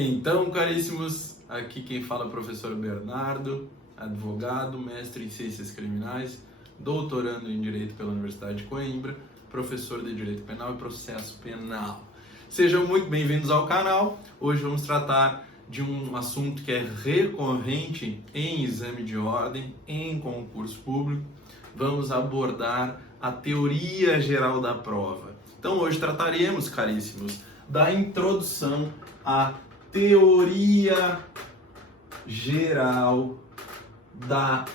Então, caríssimos, aqui quem fala é o professor Bernardo, advogado, mestre em Ciências Criminais, doutorando em Direito pela Universidade de Coimbra, professor de Direito Penal e Processo Penal. Sejam muito bem-vindos ao canal. Hoje vamos tratar de um assunto que é recorrente em exame de ordem, em concurso público. Vamos abordar a teoria geral da prova. Então hoje trataremos, caríssimos, da introdução à teoria geral da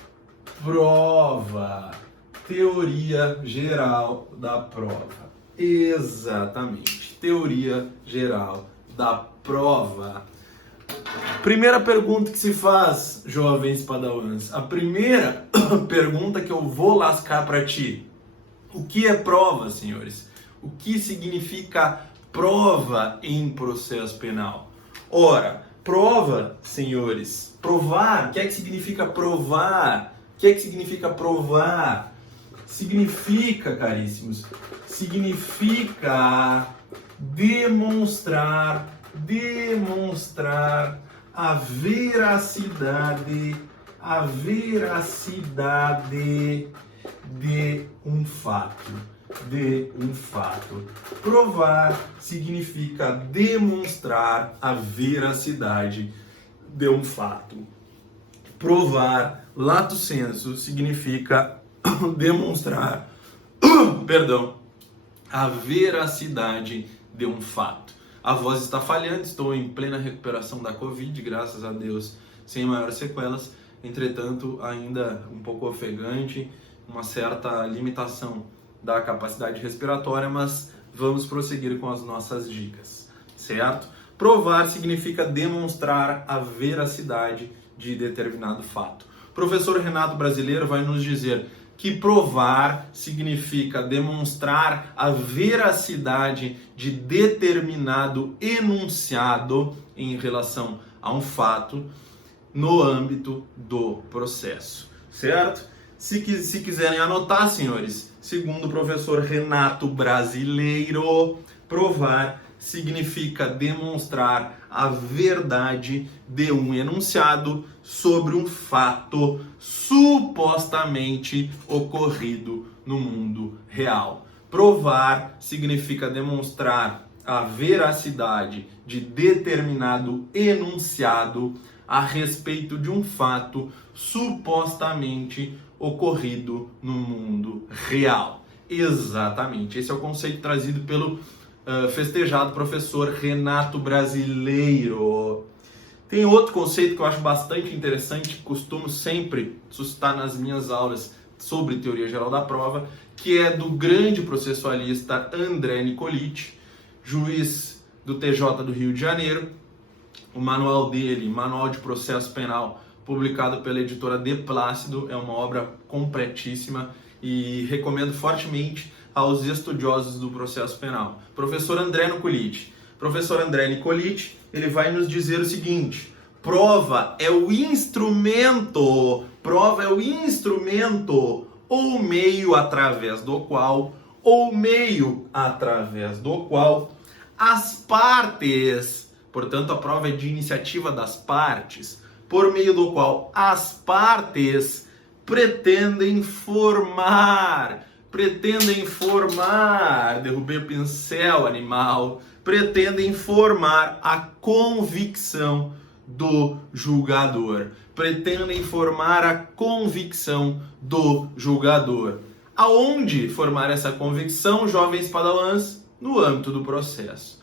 prova. Teoria geral da prova. Exatamente. Teoria geral da prova. Primeira pergunta que se faz, jovens padawans. A primeira pergunta que eu vou lascar para ti. O que é prova, senhores? O que significa prova em processo penal? Ora, prova, senhores, provar, o que é que significa provar? O que é que significa provar? Significa, caríssimos, significa demonstrar a veracidade de um fato. Provar significa demonstrar a veracidade de um fato. Provar, lato sensu, significa demonstrar, a veracidade de um fato. A voz está falhando, estou em plena recuperação da Covid, graças a Deus, sem maiores sequelas. Entretanto, ainda um pouco ofegante, uma certa limitação da capacidade respiratória, mas vamos prosseguir com as nossas dicas, certo? Provar significa demonstrar a veracidade de determinado fato. O professor Renato Brasileiro vai nos dizer que provar significa demonstrar a veracidade de determinado enunciado em relação a um fato no âmbito do processo, certo? Se quiserem anotar, senhores, segundo o professor Renato Brasileiro, provar significa demonstrar a verdade de um enunciado sobre um fato supostamente ocorrido no mundo real. Provar significa demonstrar a veracidade de determinado enunciado a respeito de um fato supostamente ocorrido no mundo real. Exatamente, esse é o conceito trazido pelo festejado professor Renato Brasileiro. Tem outro conceito que eu acho bastante interessante, que costumo sempre suscitar nas minhas aulas sobre teoria geral da prova, que é do grande processualista André Nicoliti, juiz do TJ do Rio de Janeiro. O manual dele, Manual de Processo Penal, publicado pela editora De Plácido, é uma obra completíssima e recomendo fortemente aos estudiosos do processo penal. Professor André Nicoliti. Professor André Nicoliti, ele vai nos dizer o seguinte: prova é o instrumento ou meio através do qual as partes, portanto a prova é de iniciativa das partes, por meio do qual as partes pretendem formar, derrubei o pincel, animal, pretendem formar a convicção do julgador. Aonde formar essa convicção, jovens padawans? No âmbito do processo.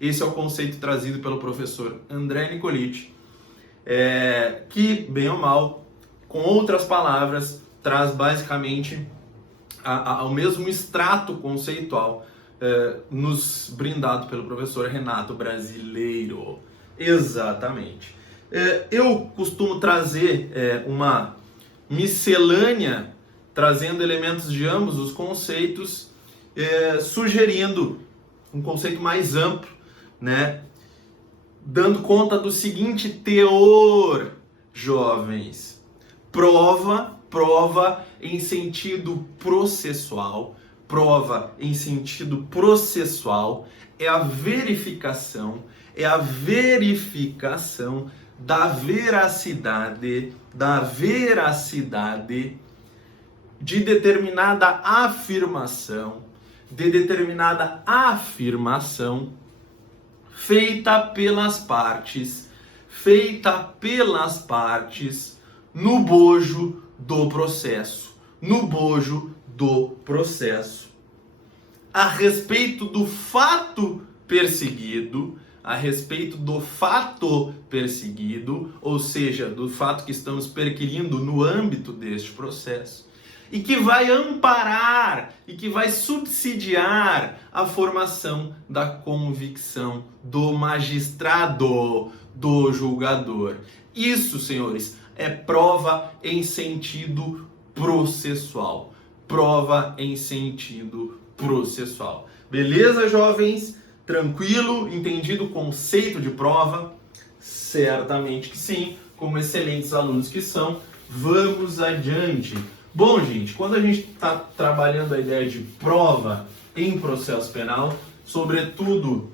Esse é o conceito trazido pelo professor André Nicoliti, que, bem ou mal, com outras palavras, traz basicamente ao mesmo extrato conceitual nos brindado pelo professor Renato Brasileiro. Exatamente. Eu costumo trazer uma miscelânea, trazendo elementos de ambos os conceitos, sugerindo um conceito mais amplo, né? Dando conta do seguinte teor, jovens: prova em sentido processual. Prova em sentido processual é a verificação, é a verificação da veracidade de determinada afirmação, feita pelas partes no bojo do processo, a respeito do fato perseguido, ou seja, do fato que estamos perquirindo no âmbito deste processo, e que vai amparar e que vai subsidiar a formação da convicção do magistrado, do julgador. Isso, senhores, é prova em sentido processual. Beleza, jovens? Tranquilo? Entendido o conceito de prova? Certamente que sim, como excelentes alunos que são. Vamos adiante. Bom, gente, quando a gente está trabalhando a ideia de prova em processo penal, sobretudo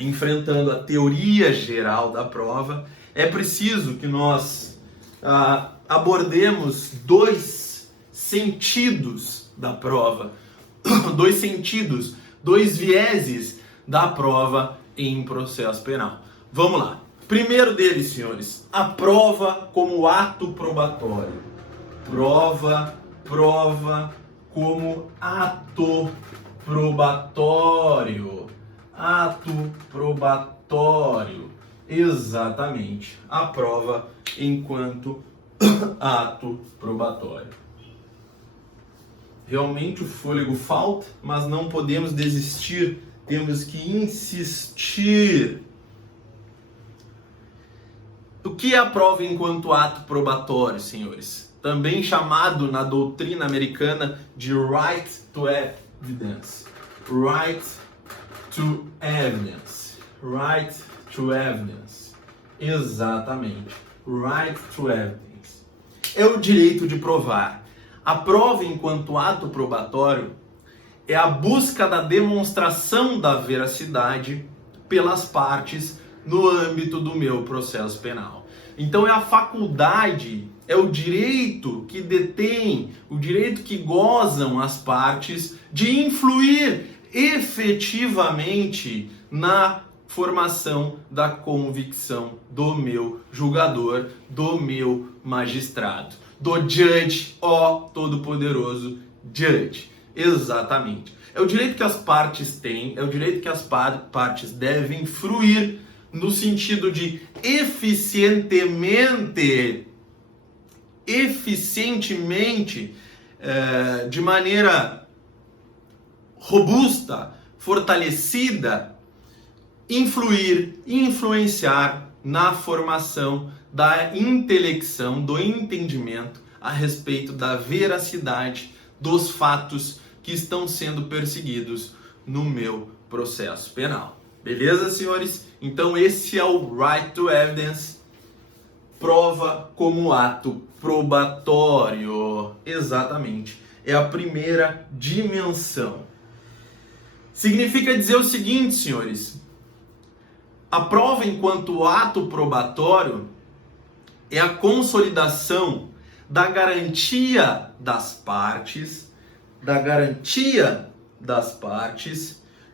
enfrentando a teoria geral da prova, é preciso que nós abordemos dois sentidos da prova, dois vieses da prova em processo penal. Vamos lá. Primeiro deles, senhores, a prova como ato probatório. Prova como ato probatório. Exatamente. A prova enquanto ato probatório. Realmente o fôlego falta, mas não podemos desistir. Temos que insistir. O que é a prova enquanto ato probatório, senhores? Também chamado na doutrina americana de right to evidence. Exatamente. Right to evidence. É o direito de provar. A prova enquanto ato probatório é a busca da demonstração da veracidade pelas partes no âmbito do meu processo penal. Então é a faculdade, é o direito que detém, o direito que gozam as partes de influir efetivamente na formação da convicção do meu julgador, do meu magistrado, do judge, ó todo-poderoso judge. Exatamente. É o direito que as partes têm, é o direito que as partes devem fruir no sentido de eficientemente, de maneira robusta, fortalecida, influenciar na formação da intelecção, do entendimento a respeito da veracidade dos fatos que estão sendo perseguidos no meu processo penal. Beleza, senhores? Então esse é o right to evidence, prova como ato probatório. Exatamente. É a primeira dimensão. Significa dizer o seguinte, senhores. A prova enquanto ato probatório é a consolidação da garantia das partes,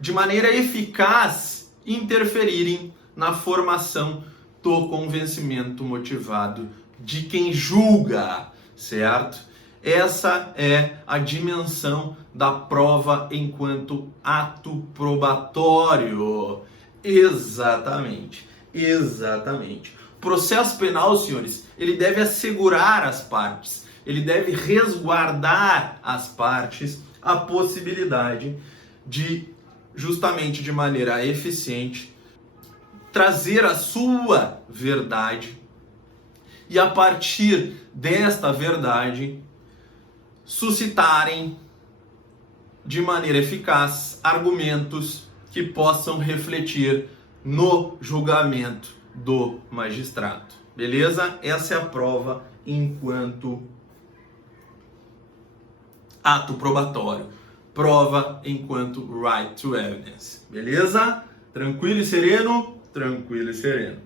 de maneira eficaz interferirem na formação do convencimento motivado de quem julga, certo? Essa é a dimensão da prova enquanto ato probatório. Exatamente. O processo penal, senhores, ele deve assegurar as partes, ele deve resguardar as partes a possibilidade de, justamente de maneira eficiente, trazer a sua verdade e, a partir desta verdade, suscitarem de maneira eficaz argumentos que possam refletir no julgamento do magistrado. Beleza? Essa é a prova enquanto ato probatório. Prova enquanto right to evidence. Beleza? Tranquilo e sereno? Tranquilo e sereno.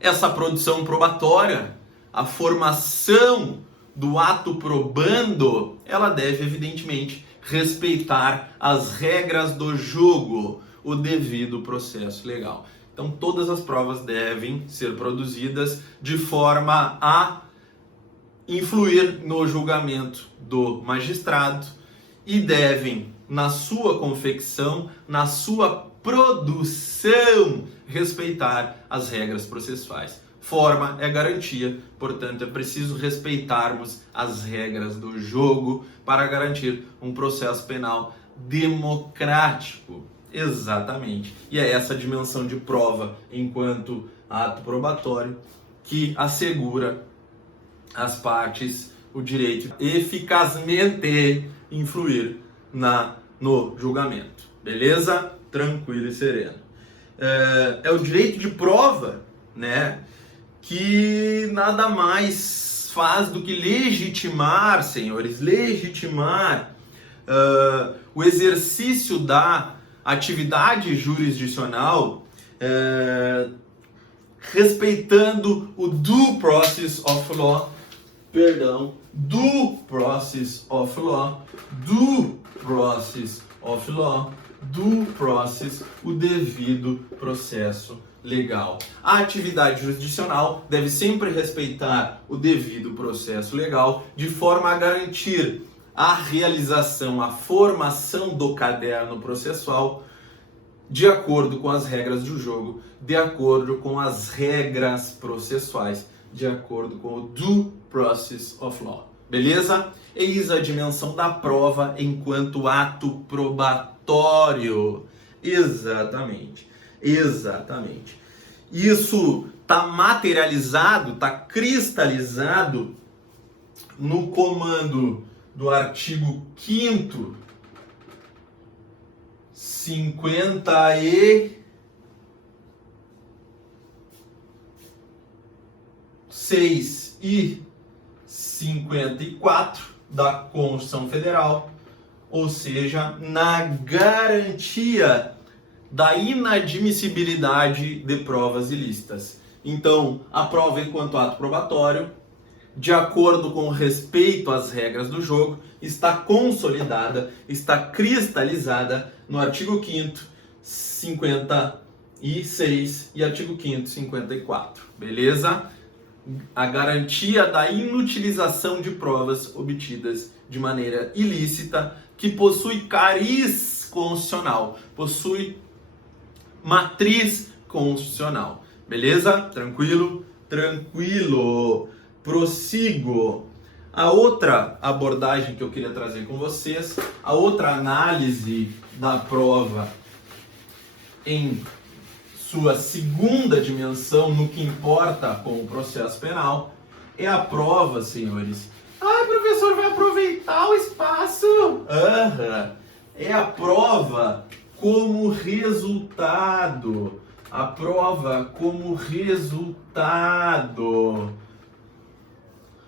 Essa produção probatória, a formação do ato probando, ela deve, evidentemente, respeitar as regras do jogo, o devido processo legal. Então, todas as provas devem ser produzidas de forma a influir no julgamento do magistrado e devem, na sua confecção, na sua produção, respeitar as regras processuais. Forma é garantia, portanto é preciso respeitarmos as regras do jogo para garantir um processo penal democrático. Exatamente. E é essa dimensão de prova enquanto ato probatório que assegura às partes o direito de eficazmente influir no julgamento. Beleza? Tranquilo e sereno. É o direito de prova, né, que nada mais faz do que legitimar, senhores, legitimar o exercício da atividade jurisdicional respeitando o due process of law, due process of law, o devido processo legal. A atividade jurisdicional deve sempre respeitar o devido processo legal de forma a garantir a realização, a formação do caderno processual de acordo com as regras do jogo, de acordo com as regras processuais, de acordo com o due process of law. Beleza? Eis a dimensão da prova enquanto ato probatório. Exatamente. Exatamente. Isso está materializado, está cristalizado no comando do artigo 5º, 56 e 54 da Constituição Federal, ou seja, na garantia da inadmissibilidade de provas ilícitas. Então, a prova enquanto ato probatório, de acordo com o respeito às regras do jogo, está consolidada, está cristalizada no artigo 5º, 56 e artigo 5º, 54. Beleza? A garantia da inutilização de provas obtidas de maneira ilícita, que possui cariz constitucional, possui matriz constitucional. Beleza? Tranquilo? Tranquilo. Prossigo. A outra abordagem que eu queria trazer com vocês, a outra análise da prova em sua segunda dimensão, no que importa com o processo penal, é a prova, senhores. Ah, professor, vai aproveitar o espaço. É a prova como resultado. A prova como resultado.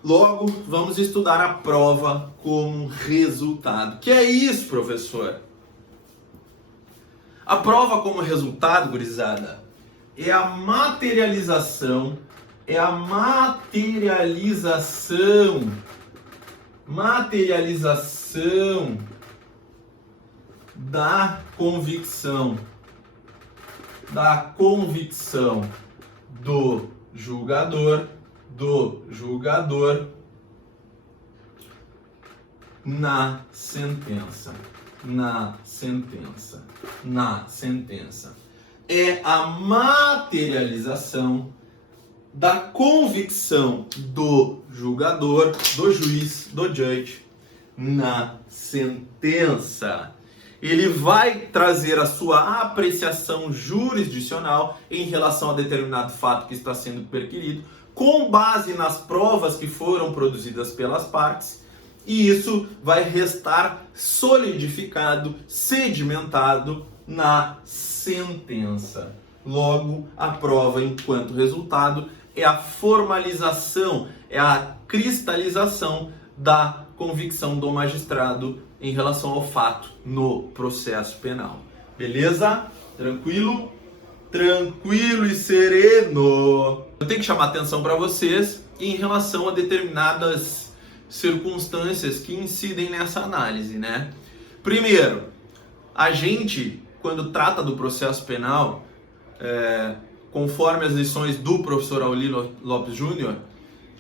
Logo, vamos estudar a prova como resultado. Que é isso, professor? A prova como resultado, gurizada, é a materialização da convicção do julgador na sentença. É a materialização da convicção do julgador, do juiz, do judge, na sentença. Ele vai trazer a sua apreciação jurisdicional em relação a determinado fato que está sendo perquirido, com base nas provas que foram produzidas pelas partes, e isso vai restar solidificado, sedimentado na sentença. Logo, a prova, enquanto resultado, é a formalização, é a cristalização da convicção do magistrado em relação ao fato no processo penal. Beleza? Tranquilo? Tranquilo e sereno. Eu tenho que chamar atenção para vocês em relação a determinadas circunstâncias que incidem nessa análise, né? Primeiro, a gente, quando trata do processo penal, conforme as lições do professor Aulio Lopes Júnior,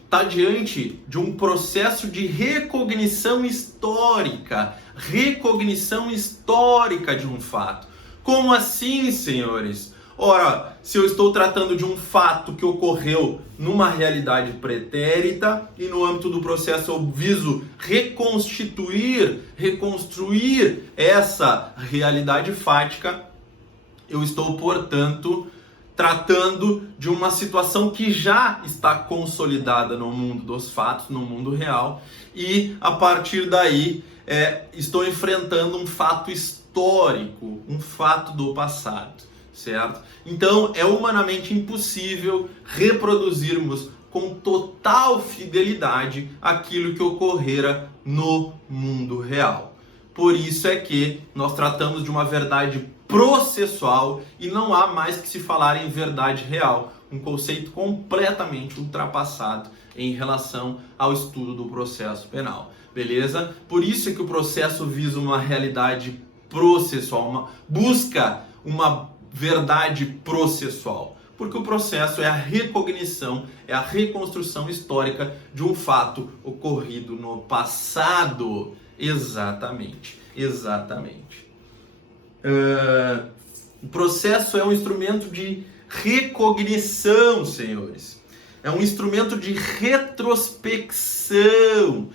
está diante de um processo de recognição histórica de um fato. Como assim, senhores? Ora, se eu estou tratando de um fato que ocorreu numa realidade pretérita e no âmbito do processo eu viso reconstruir essa realidade fática, eu estou, portanto, tratando de uma situação que já está consolidada no mundo dos fatos, no mundo real, e a partir daí estou enfrentando um fato histórico, um fato do passado. Certo? Então é humanamente impossível reproduzirmos com total fidelidade aquilo que ocorrera no mundo real. Por isso é que nós tratamos de uma verdade processual e não há mais que se falar em verdade real, um conceito completamente ultrapassado em relação ao estudo do processo penal. Beleza? Por isso é que o processo visa uma realidade processual, busca uma verdade processual, porque o processo é a recognição, é a reconstrução histórica de um fato ocorrido no passado. Exatamente. O processo é um instrumento de recognição, senhores. É um instrumento de retrospecção.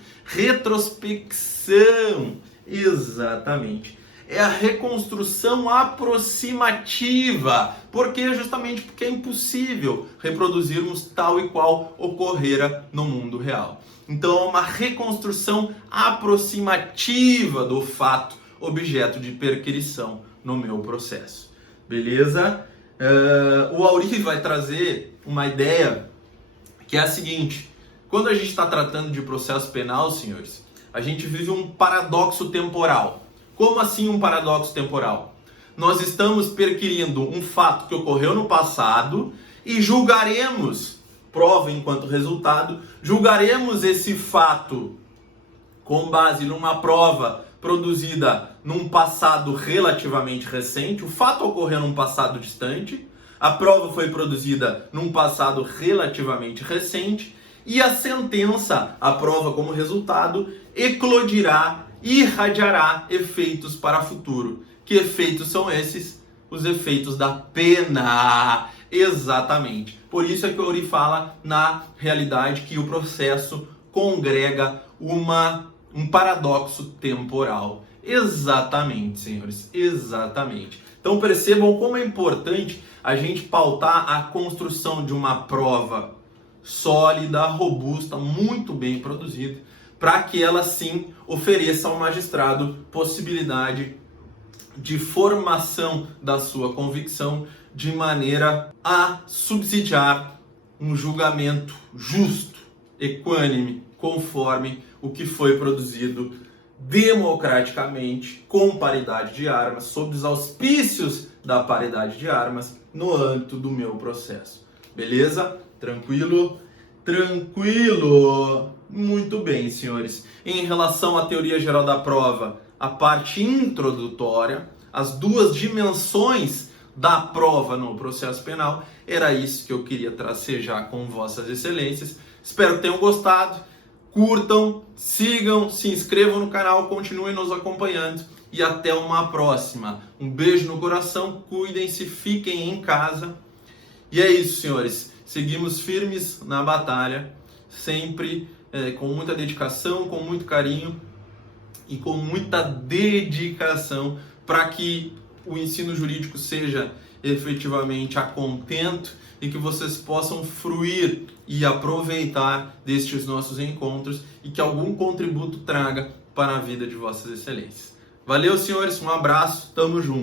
Exatamente. É a reconstrução aproximativa, porque é impossível reproduzirmos tal e qual ocorrera no mundo real. Então é uma reconstrução aproximativa do fato objeto de perquisição no meu processo. Beleza? O Auri vai trazer uma ideia que é a seguinte: quando a gente está tratando de processo penal, senhores, a gente vive um paradoxo temporal. Como assim um paradoxo temporal? Nós estamos perquirindo um fato que ocorreu no passado e julgaremos, prova enquanto resultado, julgaremos esse fato com base numa prova produzida num passado relativamente recente. O fato ocorreu num passado distante, a prova foi produzida num passado relativamente recente e a sentença, a prova como resultado, eclodirá, irradiará efeitos para o futuro. Que efeitos são esses? Os efeitos da pena. Exatamente. Por isso é que o Auri fala na realidade que o processo congrega um paradoxo temporal. Exatamente, senhores. Exatamente. Então percebam como é importante a gente pautar a construção de uma prova sólida, robusta, muito bem produzida, para que ela sim ofereça ao magistrado possibilidade de formação da sua convicção de maneira a subsidiar um julgamento justo, equânime, conforme o que foi produzido democraticamente, com paridade de armas, sob os auspícios da paridade de armas, no âmbito do meu processo. Beleza? Tranquilo? Tranquilo! Muito bem, senhores. Em relação à teoria geral da prova, a parte introdutória, as duas dimensões da prova no processo penal, era isso que eu queria tracejar com vossas excelências. Espero que tenham gostado. Curtam, sigam, se inscrevam no canal, continuem nos acompanhando e até uma próxima. Um beijo no coração, cuidem-se, fiquem em casa. E é isso, senhores. Seguimos firmes na batalha, sempre com muita dedicação, com muito carinho e com muita dedicação para que o ensino jurídico seja efetivamente a contento e que vocês possam fruir e aproveitar destes nossos encontros e que algum contributo traga para a vida de vossas excelências. Valeu, senhores, um abraço, tamo junto.